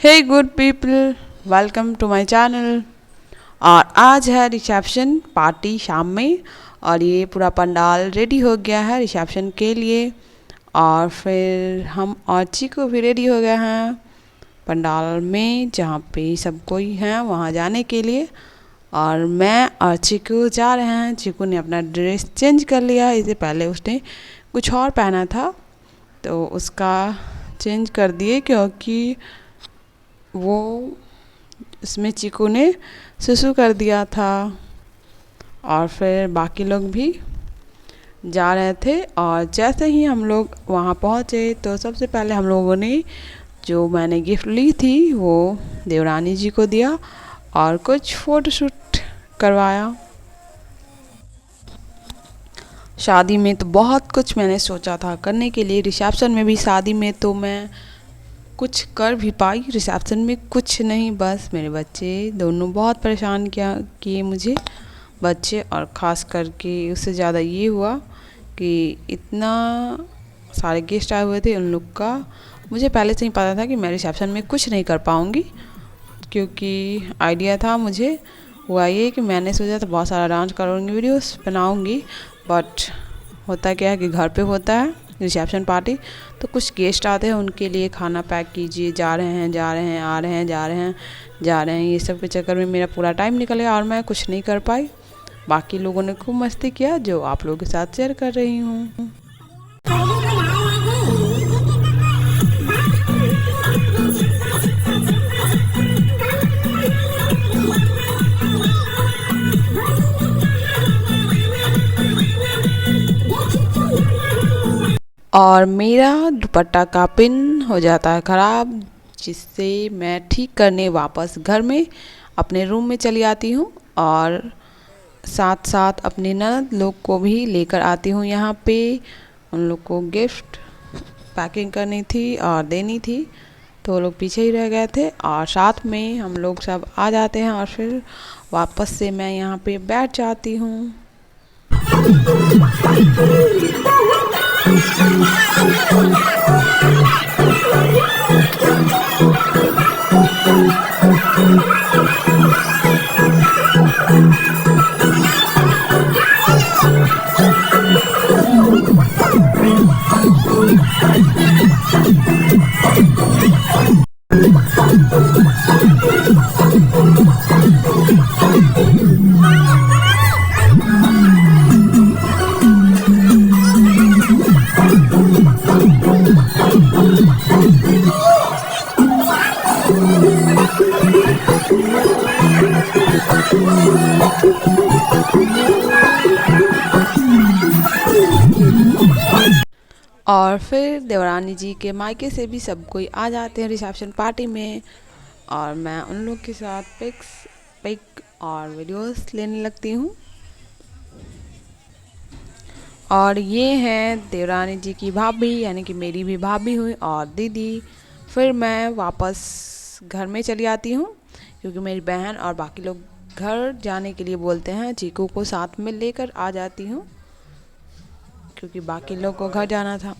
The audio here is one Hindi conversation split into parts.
Hey good people, welcome to my channel. और आज है रिसेप्शन पार्टी शाम में, और ये पूरा पंडाल रेडी हो गया है रिसेप्शन के लिए। और फिर हम और चीकू भी रेडी हो गए हैं पंडाल में, जहाँ पे सब कोई है वहाँ जाने के लिए। और मैं और चीकू जा रहे हैं। चीकू ने अपना ड्रेस चेंज कर लिया, इससे पहले उसने कुछ और पहना था तो उसका चेंज कर दिए, क्योंकि वो इसमें चीकू ने सुसु कर दिया था। और फिर बाकी लोग भी जा रहे थे। और जैसे ही हम लोग वहाँ पहुँचे तो सबसे पहले हम लोगों ने जो मैंने गिफ्ट ली थी वो देवरानी जी को दिया और कुछ फ़ोटोशूट करवाया। शादी में तो बहुत कुछ मैंने सोचा था करने के लिए, रिसेप्शन में भी। शादी में तो मैं कुछ कर भी पाई, रिसेप्शन में कुछ नहीं। बस मेरे बच्चे दोनों बहुत परेशान किए मुझे, बच्चे। और ख़ास करके उससे ज़्यादा ये हुआ कि इतना सारे गेस्ट आए हुए थे, उन लोग का मुझे पहले से ही पता था कि मैं रिसेप्शन में कुछ नहीं कर पाऊँगी, क्योंकि आइडिया था मुझे हुआ ये कि मैंने सोचा था बहुत सारा डांस करूँगी, वीडियोस बनाऊँगी। बट होता क्या है कि घर पे होता है रिसेप्शन पार्टी, तो कुछ गेस्ट आते हैं, उनके लिए खाना पैक कीजिए, जा रहे हैं आ रहे हैं जा रहे हैं, ये सब के चक्कर में मेरा पूरा टाइम निकल गया और मैं कुछ नहीं कर पाई। बाकी लोगों ने खूब मस्ती किया, जो आप लोगों के साथ शेयर कर रही हूँ। और मेरा दुपट्टा का पिन हो जाता है ख़राब, जिससे मैं ठीक करने वापस घर में अपने रूम में चली आती हूँ। और साथ साथ अपने ननद लोग को भी लेकर आती हूँ यहाँ पे। उन लोग को गिफ्ट पैकिंग करनी थी और देनी थी, तो वो लोग पीछे ही रह गए थे। और साथ में हम लोग सब आ जाते हैं और फिर वापस से मैं यहाँ पे बैठ जाती हूँ। और फिर देवरानी जी के मायके से भी सब कोई आ जाते हैं रिसेप्शन पार्टी में, और मैं उन लोग के साथ पिक और वीडियोस लेने लगती हूँ। और ये हैं देवरानी जी की भाभी, यानी कि मेरी भी भाभी हुई और दीदी। फिर मैं वापस घर में चली आती हूँ, क्योंकि मेरी बहन और बाकी लोग घर जाने के लिए बोलते हैं। चीकू को साथ में लेकर आ जाती हूँ, क्योंकि बाकी लोग को घर जाना था।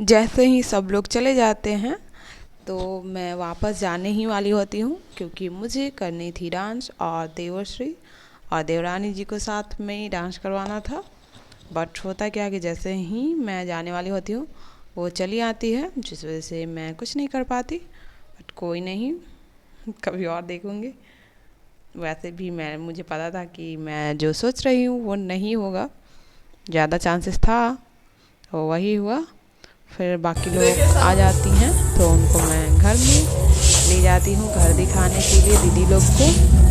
जैसे ही सब लोग चले जाते हैं तो मैं वापस जाने ही वाली होती हूँ, क्योंकि मुझे करनी थी डांस, और देवर्श्री और देवरानी जी को साथ में डांस करवाना था। बट होता क्या कि जैसे ही मैं जाने वाली होती हूँ वो चली आती है, जिस वजह से मैं कुछ नहीं कर पाती। बट कोई नहीं, कभी और देखूँगी। वैसे भी मुझे पता था कि मैं जो सोच रही हूँ वो नहीं होगा, ज़्यादा चांसेस था, तो वही हुआ। फिर बाकी लोग आ जाती हैं तो उनको मैं घर में ले जाती हूँ, घर दिखाने के लिए दीदी लोग को।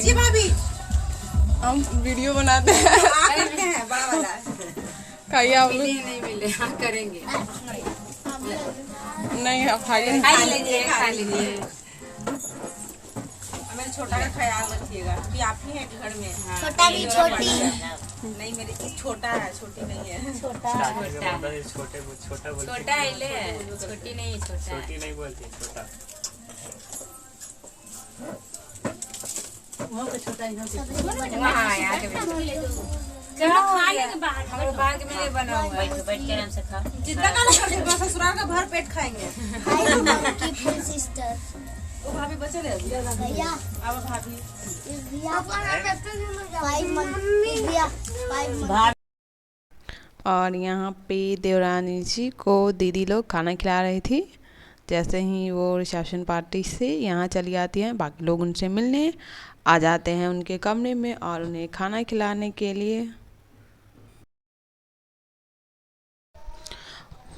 जी भाभी हम वीडियो बनाते हैं। बड़ा वाला खाइए आप लोग। नहीं मिले हाँ करेंगे नहीं आप खाइए खा लीजिए। मेरे छोटा का ख्याल रखिएगा कि आप ही हैं घर में। हाँ। छोटा भी छोटी नहीं मेरी छोटा है छोटी नहीं है। छोटा है ले छोटी नहीं बोलती छोटा बाग में बना हुआ है बैठ के आराम से खा जितना का ससुराल का भर पेट खाएंगे। वो भाभी बचे ले भैया अब भाभी और यहाँ पे देवरानी जी को दीदी लोग खाना खिला रही थी। जैसे ही वो रिसेप्शन पार्टी से यहाँ चली आती हैं बाकी लोग उनसे मिलने आ जाते हैं उनके कमरे में और उन्हें खाना खिलाने के लिए।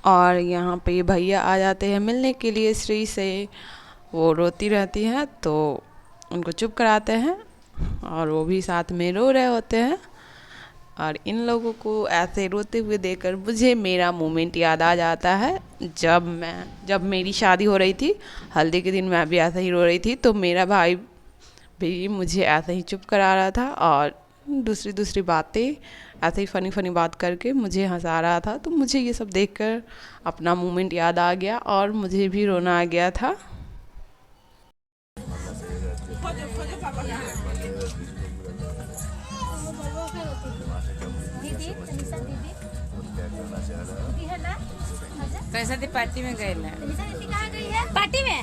और यहाँ पे भैया आ जाते हैं मिलने के लिए श्री से। वो रोती रहती है तो उनको चुप कराते हैं और वो भी साथ में रो रहे होते हैं। और इन लोगों को ऐसे रोते हुए देखकर मुझे मेरा मोमेंट याद आ जाता है जब मेरी शादी हो रही थी। हल्दी के दिन मैं भी ऐसे ही रो रही थी तो मेरा भाई भी मुझे ऐसे ही चुप करा रहा था और दूसरी बातें ऐसे ही फ़नी बात करके मुझे हंसा रहा था। तो मुझे ये सब देखकर अपना मोमेंट याद आ गया और मुझे भी रोना आ गया था। कैसा थी पार्टी में गए पार्टी में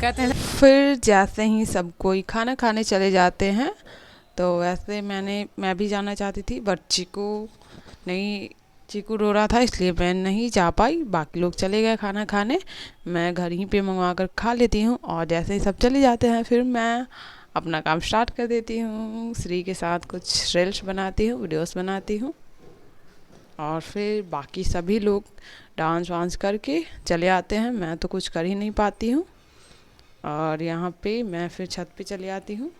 कहते हैं। फिर जैसे ही सब कोई खाना खाने चले जाते हैं तो वैसे मैं भी जाना चाहती थी बट चीकू रो रहा था इसलिए मैं नहीं जा पाई। बाकी लोग चले गए खाना खाने मैं घर ही पे मंगवा कर खा लेती हूँ। और जैसे ही सब चले जाते हैं फिर मैं अपना काम स्टार्ट कर देती हूँ। श्री के साथ कुछ रील्स बनाती हूँ वीडियोस बनाती हूँ और फिर बाकी सभी लोग डांस वांस करके चले आते हैं। मैं तो कुछ कर ही नहीं पाती हूँ और यहाँ पे मैं फिर छत पे चली आती हूँ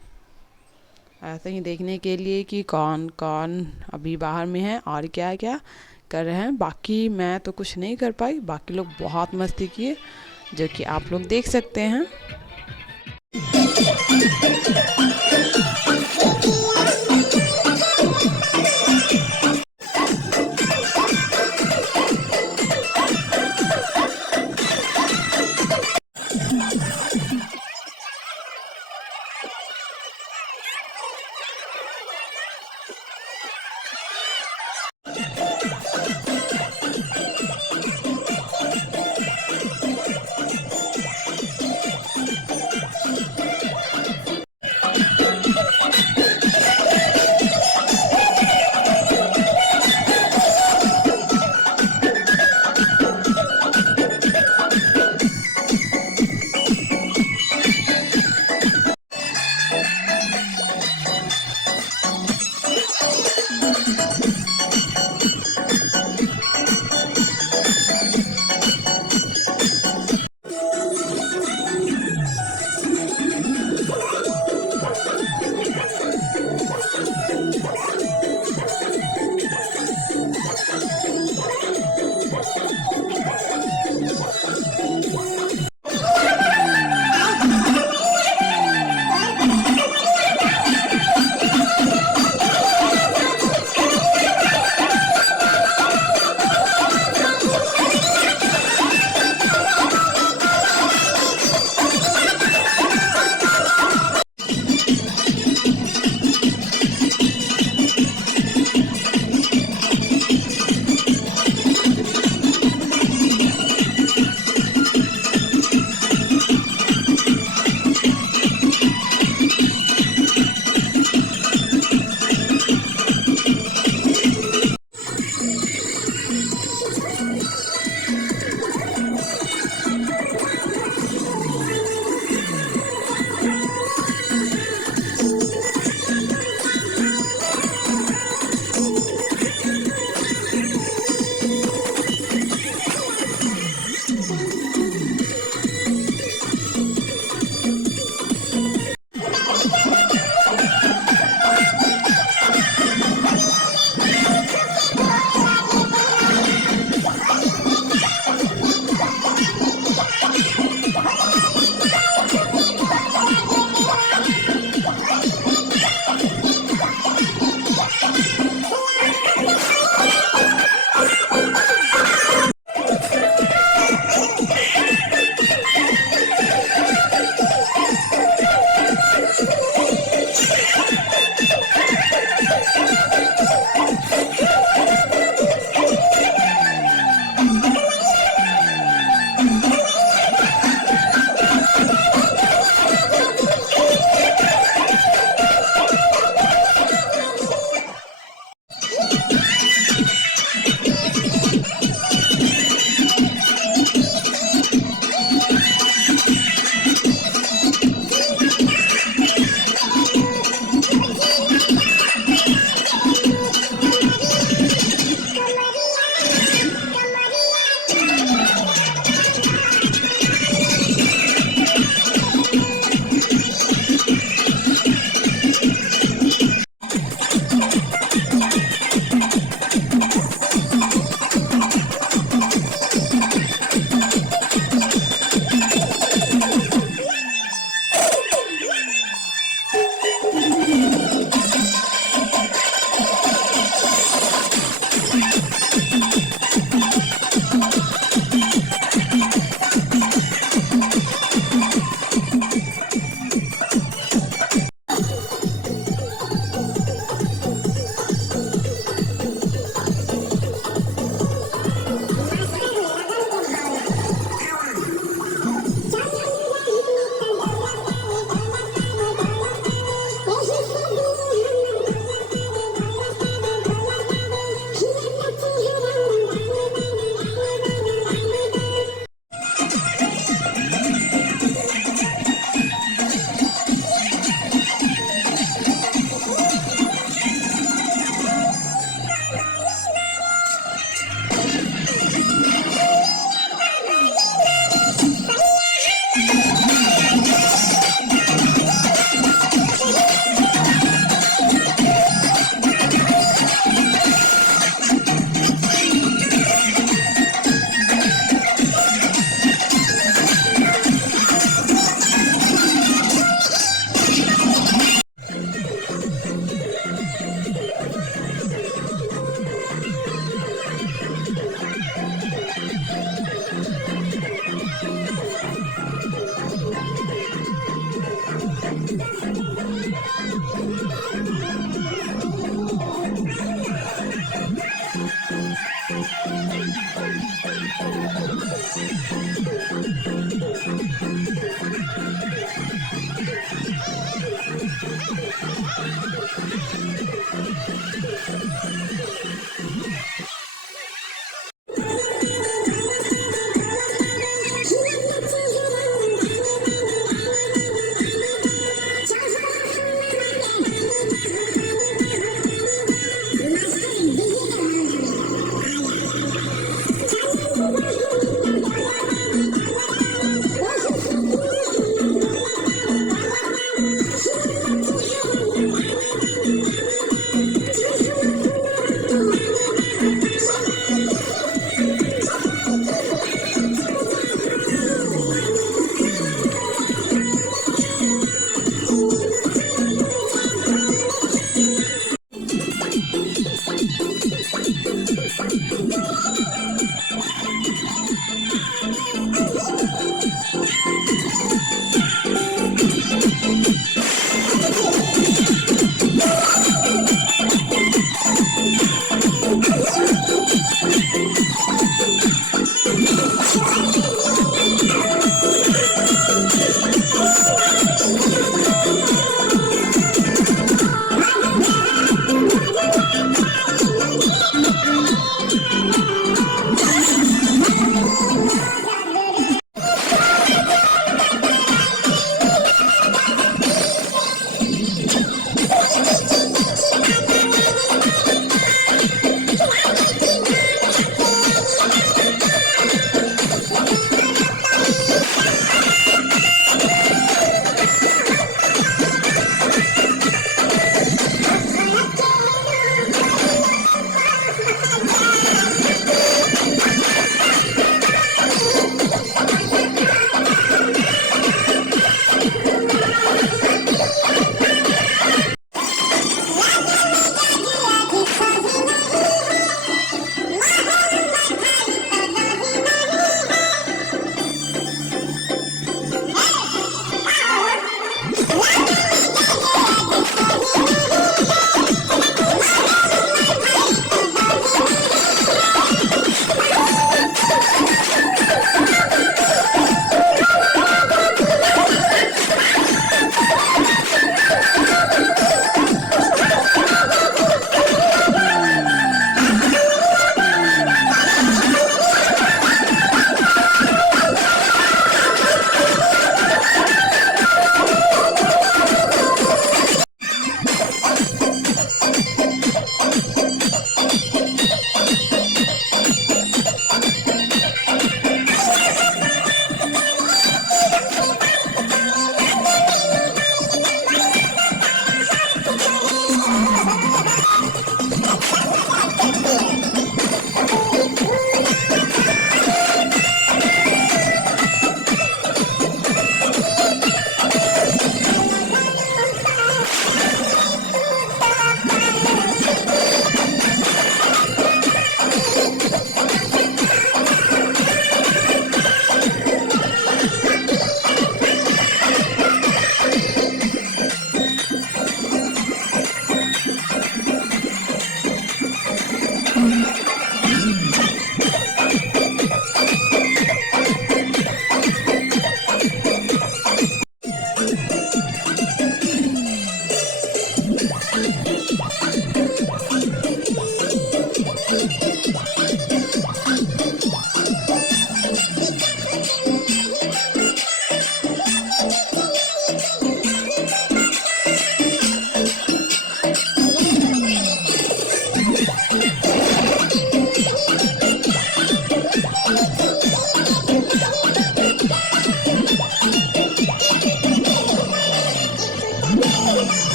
ऐसे ही देखने के लिए कि कौन कौन अभी बाहर में है और क्या क्या कर रहे हैं। बाकी मैं तो कुछ नहीं कर पाई। बाकी लोग बहुत मस्ती किए जो कि आप लोग देख सकते हैं।